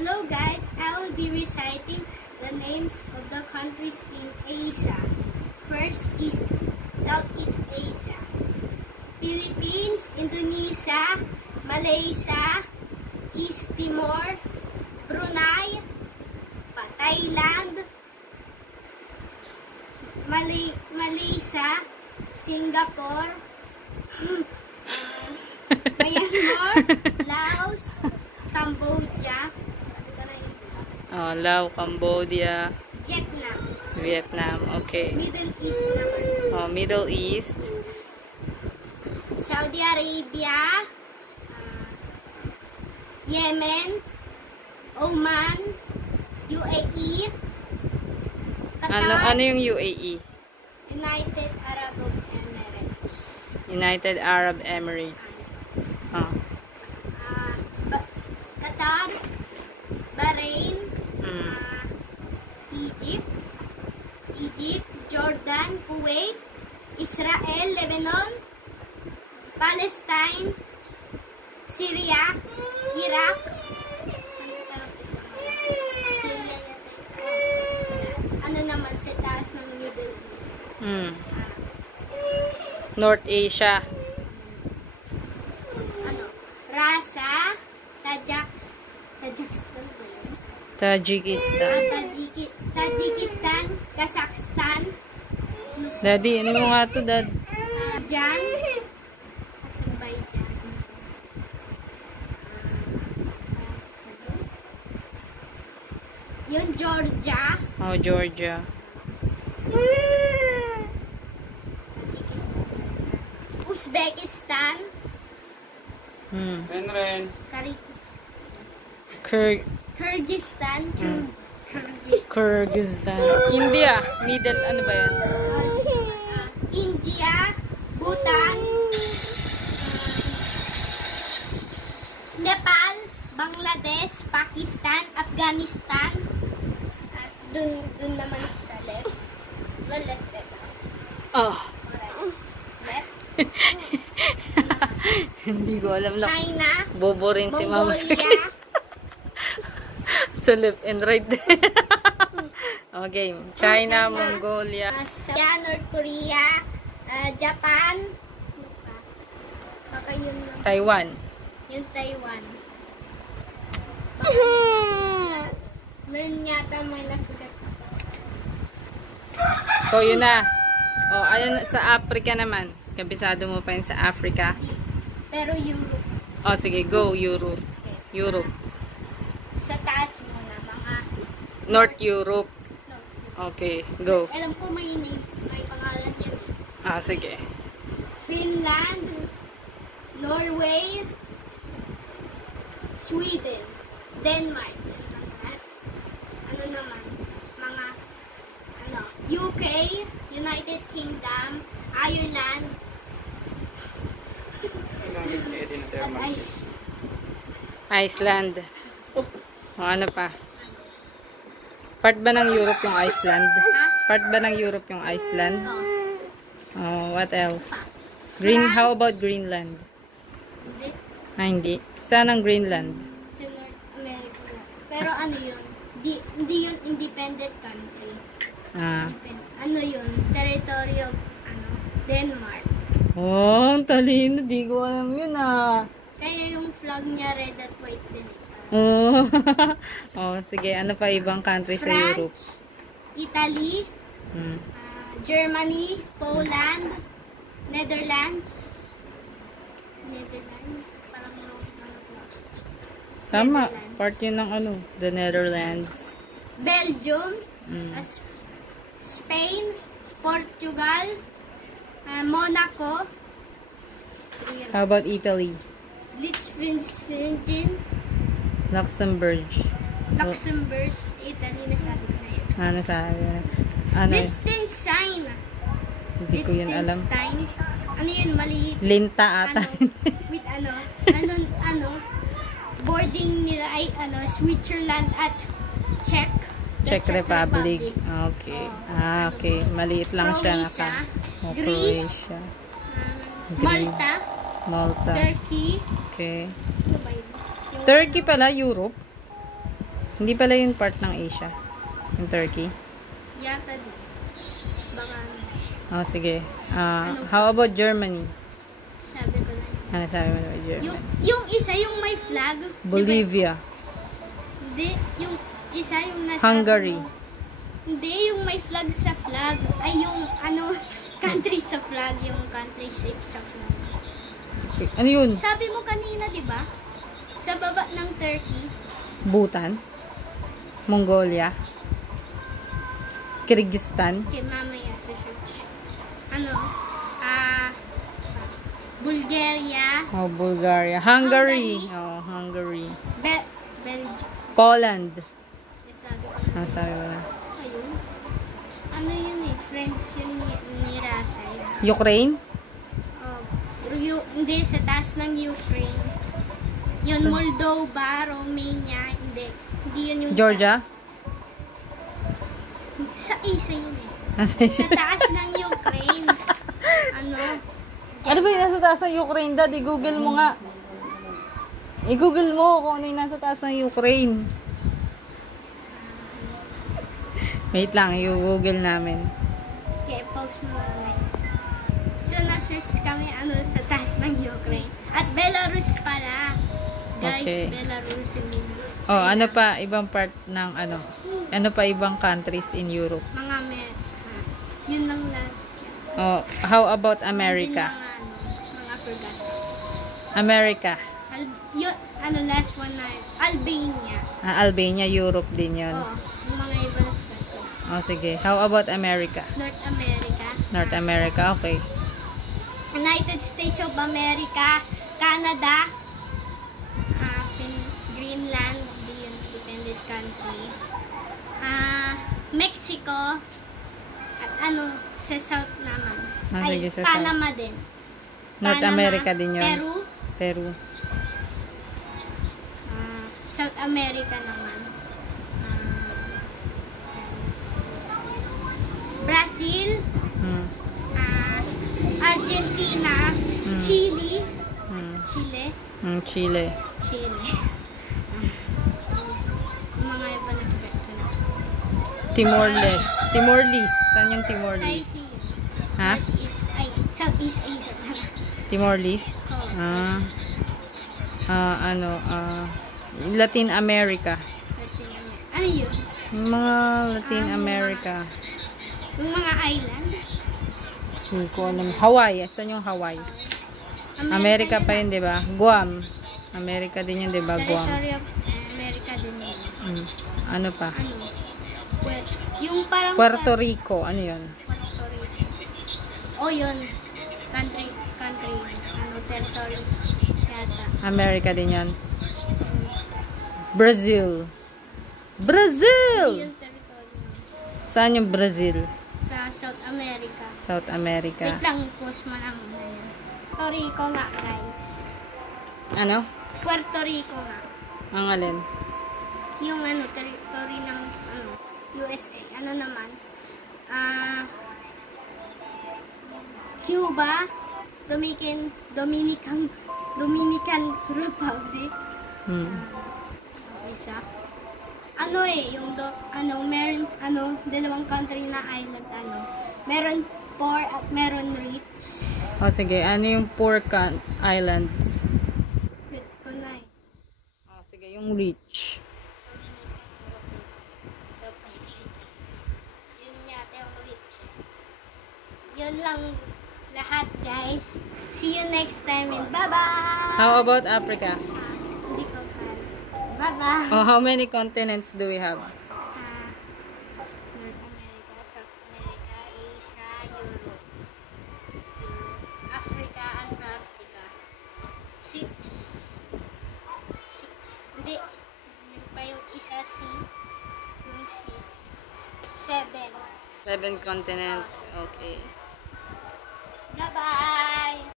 Hello guys, I will be reciting the names of the countries in Asia. First is Southeast Asia. Philippines, Indonesia, Malaysia, East Timor, Brunei, Thailand, Malaysia, Singapore, Myanmar, Laos, Cambodia, Laos, Cambodia, Vietnam, okay. Middle East naman. Middle East, Saudi Arabia, Yemen, Oman, UAE, Qatar, ano yung UAE? United Arab Emirates. United Arab Emirates. Qatar, Bahrain, Egypt, Jordan, Kuwait, Israel, Lebanon, Palestine, Syria, Iraq, ano naman sa taas ng Middle East. North Asia. Russia, Tajikistan ba yun? Tajikistan, Kazakhstan, Daddy, ano mo nga to, Dad? Azerbaijan, yung Georgia, Georgia. Uzbekistan, Kyrgyzstan, Kyrgyzstan. India. Middle, ano ba yan? India, Bhutan, Nepal, Bangladesh, Pakistan, Afghanistan, at dun naman sa left. Left. Left. Hindi ko alam na. China, Bobo rin si Mama. Mongolia, Sa left and right. Okay. China, Mongolia. North Korea, Japan, baka yun, Taiwan. yung Taiwan. Meron yata may nasulat. So, yun na. Ayun, sa Africa naman. Kabisado mo pa yun sa Africa. Pero Europe. Sige. Go, Europe. Europe. Sa taas muna, mga North Europe. no. Okay. Go. Alam ko may pangalan yan. Sige. Finland, Norway, Sweden, Denmark. Ano naman? Mga UK, United Kingdom, Ireland, at Iceland. Ano pa? Part ba ng Europe yung Iceland? Part ba ng Europe yung Iceland? What else? How about Greenland? Hindi. Saan ang Greenland? Sa North America lang. Pero ano yun? Hindi yun independent country. Ano yun? Territory of Denmark. Ang talino. Di ko alam yun Kaya yung flag niya red at white din. Sige. Ano pa ibang country sa Europe? Italy, Germany, Poland, Netherlands. Parang Tama. Netherlands. Part yun ng the Netherlands. Belgium, Spain, Portugal, Monaco, How about Italy? Liechtenstein, Luxembourg. Italy, nasabi ko na yun. Liechtenstein. Hindi ko yun alam. Ano yun, maliit? Linta ata. With boarding nila ay Switzerland at Czech Republic. Okay. Okay. Maliit lang siya. Greece, Croatia. Malta, Turkey. Okay. Ano ba yun? Turkey pala, Europe. Hindi pala yun part ng Asia. Yung Turkey. Yata din. Baka Oh, sige. How about Germany? sabi ko na yun. Ano sabi mo naman Germany? Yung isa, yung may flag. Bolivia. Hindi, yung isa, yung nasa... Hungary. Hindi, yung may flag sa flag. Ay, yung ano, country sa flag. Yung country shape sa flag. Ano yun? Sabi mo kanina, di ba? Sa baba ng Turkey. Bhutan. Mongolia. Kyrgyzstan. Okay, mamaya sa search. Ano? Bulgaria. Oh, Bulgaria. Hungary. Hungary. Oh, Hungary. Belgium. Poland. Sabi ko. Ah, sabi mo na. Ayun. Ano yun eh? French yun ni Russell. Ukraine? Oh, hindi, sa taas ng Ukraine. Yun, Moldova, Romania, hindi. Hindi yun yung... Georgia? Sa isa yun eh. Nasa Sa taas ng Ukraine. Ano? Ano ba yung nasa taas ng Ukraine, Dad? I-google mo nga. I-google mo kung ano yung nasa taas ng Ukraine. Wait lang, i-google namin. Okay, pause mo na. So, na-search kami ano sa taas ng Ukraine. At Belarus pala. Guys, Okay. Belarus. Oh, ano pa ibang part ng ano? Ano pa ibang countries in Europe? Mga yun lang na. Oh, how about America? Yun mga forgot. America. Yun, last one na Albania. Albania, Europe din 'yon. Oh, yung mga iba na forgot ko. Oh, sige. How about America? North America. North America, okay. United States of America, Canada, Greenland, the independent country, Mexico, at sa South naman. Sige, sa Panama din. North Panama, America din 'yon. Peru, Peru. South America naman. Brazil, Hmm. Argentina, Chile, Chile. Chile. Mga iba na forgot ko na. Timor-Leste. Timor-Leste. Saan yung Sa Timor-Leste? Asia. Ha? Southeast Asia. Timor-Leste? Oh. Latin America. Ano yun? Yung mga Latin America. Yung mga island? Hindi ko alam. Hawaii. Saan yung Hawaii? America pa yun, di ba? Guam. America din yun, di ba? Guam. Territory of America din yun. Ano pa? Yung parang... Puerto Rico. Ano yun? Puerto Rico. Oh, yun. Country. Territory. Yata. America din yun. Brazil. Brazil! Yung territory. Saan yung Brazil? Sa South America. South America. Wait lang, post mo na muna yun. Puerto Rico nga, guys. Ano? Puerto Rico nga. Ang alin? Yung territory ng USA. Ano naman? Cuba, Dominican Republic. Isa. Meron dalawang country na island Meron poor at meron rich. O sige, ano yung poor islands? Wait ko na eh. O sige, yung rich. Yun yata yung rich. Yun lang lahat, guys. See you next time and bye-bye! How about Africa? Hindi ko pa. Bye-bye! Oh, how many continents do we have? North America, South America, Asia, Europe, Africa, Antarctica. 6. Hindi. Yun pa yung isa, sea. Yung sea. 7. 7 continents. Okay. Bye-bye!